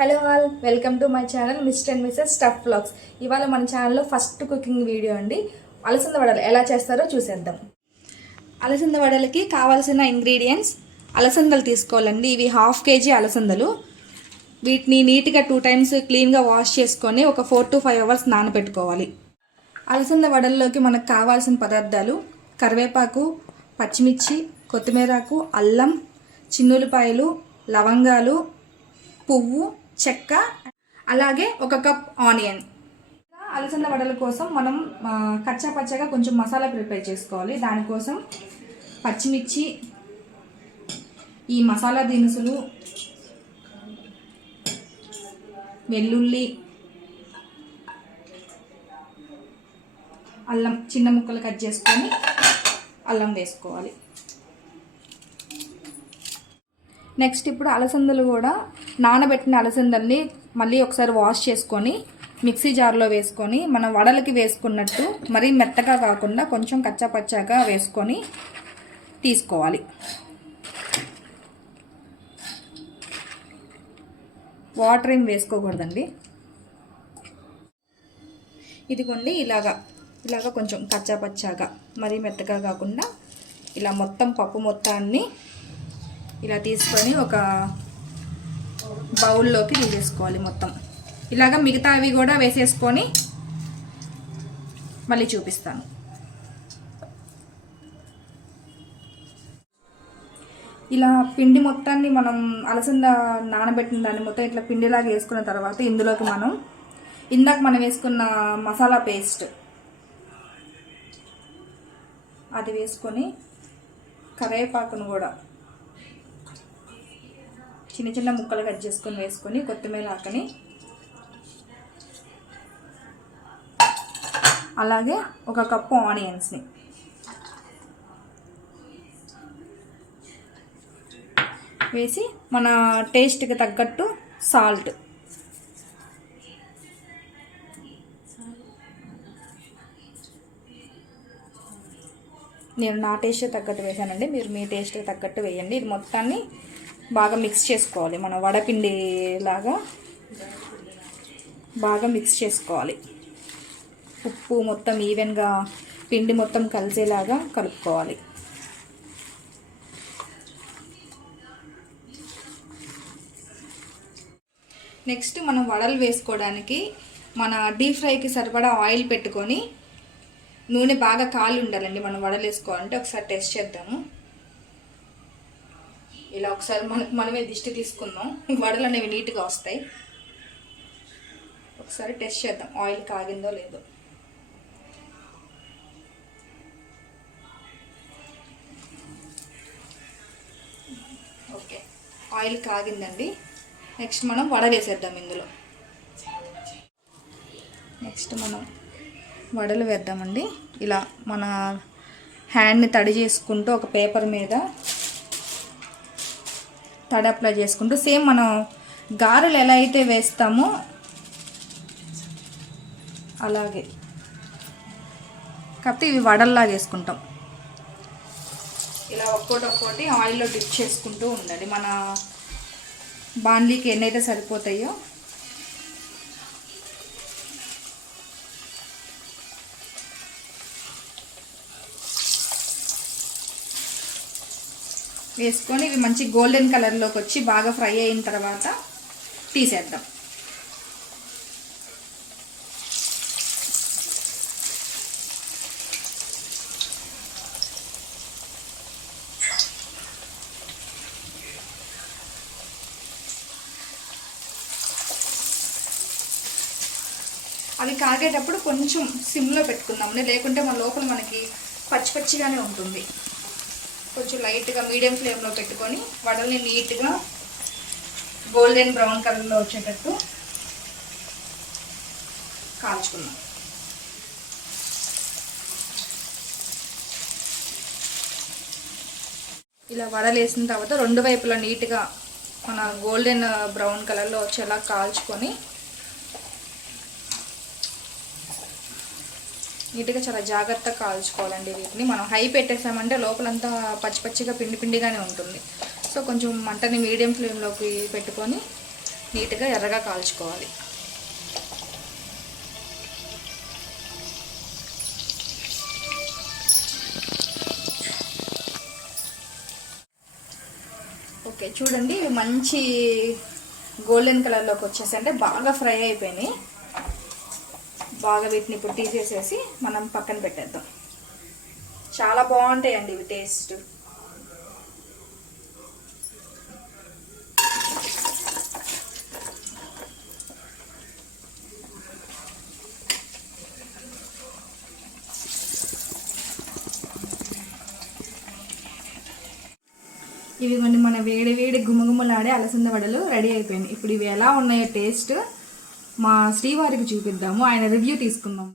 Hello all, welcome to my channel mister and Mrs stuff vlogs. ఇవాళ మన ఛానల్లో first cooking video అండి. అలసంద వడలు ఎలా చేస్తారో చూసేద్దాం. అలసంద వడలకి కావాల్సిన ఇంగ్రీడియంట్స్: అలసందలు తీసుకోవాలండి. ఇవి 1/2 kg అలసందలు. వీటిని నీట్గా 2 times క్లీన్గా వాష్ చేసుకొని ఒక 4 to 5 hours నానబెట్టుకోవాలి. అలసంద వడల్లోకి మనకు కావాల్సిన పదార్థాలు: కరివేపాకు, పచ్చిమిర్చి, కొత్తిమీరాకు, అల్లం, చిన్నులపాయలు, లవంగాలు, పువ్వు, చెక్క, అలాగే 1 కప్ ఆనియన్. అలసంద వడల కోసం మనం కచ్చా పచ్చగా కొంచెం మసాలా ప్రిపేర్ చేసుకోవాలి. దానికోసం పచ్చిమిర్చి, ఈ మసాలా దినుసులు, వెల్లుల్లి, అల్లం చిన్న ముక్కలు కట్ చేసుకొని అల్లం వేసుకోవాలి. నెక్స్ట్ ఇప్పుడు అలసందలు కూడా నానబెట్టిన అలసందల్ని మళ్ళీ ఒకసారి వాష్ చేసుకొని మిక్సీ జార్లో వేసుకొని మనం వడలకి వేసుకున్నట్టు మరీ మెత్తగా కాకుండా కొంచెం కచ్చాపచ్చాగా వేసుకొని తీసుకోవాలి. వాటర్ ఏం వేసుకోకూడదండి. ఇదిగోండి ఇలాగా కొంచెం కచ్చాపచ్చాగా మరీ మెత్తగా కాకుండా ఇలా మొత్తం పప్పు మొత్తాన్ని ఇలా తీసుకొని ఒక బౌల్లోకి తీసేసుకోవాలి. మొత్తం ఇలాగ మిగతావి కూడా వేసేసుకొని మళ్ళీ చూపిస్తాను. ఇలా పిండి మొత్తాన్ని మనం అలసంద నానబెట్టిన దాన్ని మొత్తం ఇట్లా పిండిలాగా వేసుకున్న తర్వాత ఇందులోకి ఇందాక మనం వేసుకున్న మసాలా పేస్ట్ అది వేసుకొని కరివేపాకును కూడా చిన్న చిన్న ముక్కలు కట్ చేసుకొని వేసుకొని కొత్తిమీర ఆకని అలాగే 1 కప్పు ఆనియన్స్ని వేసి మన టేస్ట్కి తగ్గట్టు సాల్ట్, నేను నా టేస్ట్ తగ్గట్టు వేసానండి, మీరు మీ టేస్ట్ తగ్గట్టు వేయండి. ఇది మొత్తాన్ని బాగా మిక్స్ చేసుకోవాలి. మన వడపిండి లాగా బాగా మిక్స్ చేసుకోవాలి. ఉప్పు మొత్తం ఈవెన్గా పిండి మొత్తం కలిసేలాగా కలుపుకోవాలి. నెక్స్ట్ మనం వడలు వేసుకోవడానికి మన డీప్ ఫ్రైకి సరిపడా ఆయిల్ పెట్టుకొని నూనె బాగా కాలి ఉండాలండి. మనం వడలు వేసుకోవాలంటే ఒకసారి టెస్ట్ చేద్దాము. ఇలా ఒకసారి మనమే దిష్టి తీసుకుందాం, వడలు అనేవి నీట్గా వస్తాయి. ఒకసారి టెస్ట్ చేద్దాం ఆయిల్ కాగిందో లేదో. Okay, oil కాగిందండి. నెక్స్ట్ మనం వడ వేసేద్దాం. ఇందులో నెక్స్ట్ మనం వడలు వేద్దామండి. ఇలా మన హ్యాండ్ని తడి చేసుకుంటూ ఒక పేపర్ మీద తడి అప్లై చేసుకుంటూ సేమ్ మనం గారెలు ఎలా అయితే వేస్తామో అలాగే, కాకపోతే ఇవి వడల్లా చేసుకుంటాం. ఇలా ఒక్కోటి ఆయిల్లో డిప్ చేసుకుంటూ ఉండాలి. మన బాండ్లీకి ఎన్నైతే సరిపోతాయో వేసుకొని ఇవి మంచి గోల్డెన్ కలర్లోకి వచ్చి బాగా ఫ్రై అయిన తర్వాత తీసేద్దాం. అవి కాగేటప్పుడు కొంచెం సిమ్లో పెట్టుకుందామండి, లేకుంటే మన లోపల మనకి పచ్చి పచ్చిగానే ఉంటుంది. కొంచెం లైట్గా మీడియం ఫ్లేమ్లో పెట్టుకొని వడల్ని నీట్గా గోల్డెన్ బ్రౌన్ కలర్లో వచ్చేటట్టు కాల్చుకుందాం. ఇలా వడలు వేసిన తర్వాత 2 వైపులా నీట్గా మన గోల్డెన్ బ్రౌన్ కలర్లో వచ్చేలా కాల్చుకొని నీట్గా చాలా జాగ్రత్తగా కాల్చుకోవాలండి. వీటిని మనం హై పెట్టేసామంటే లోపలంతా పచ్చి పచ్చిగా పిండి పిండిగానే ఉంటుంది. సో కొంచెం మంటని మీడియం ఫ్లేమ్లోకి పెట్టుకొని నీట్గా ఎర్రగా కాల్చుకోవాలి. ఓకే చూడండి, ఇవి మంచి గోల్డెన్ కలర్లోకి వచ్చేసి అంటే బాగా ఫ్రై అయిపోయినాయి. బాగా వీటిని ఇప్పుడు తీసేసేసి మనం పక్కన పెట్టేద్దాం. చాలా బాగుంటాయండి ఇవి టేస్ట్. ఇవి మన వేడి వేడి గుమగుమలాడే అలసంద వడలు రెడీ అయిపోయినాయి. ఇప్పుడు ఇవి ఎలా ఉన్నాయో టేస్ట్ మా శ్రీవారికి చూపిద్దాము, ఆయన రివ్యూ తీసుకుందాం.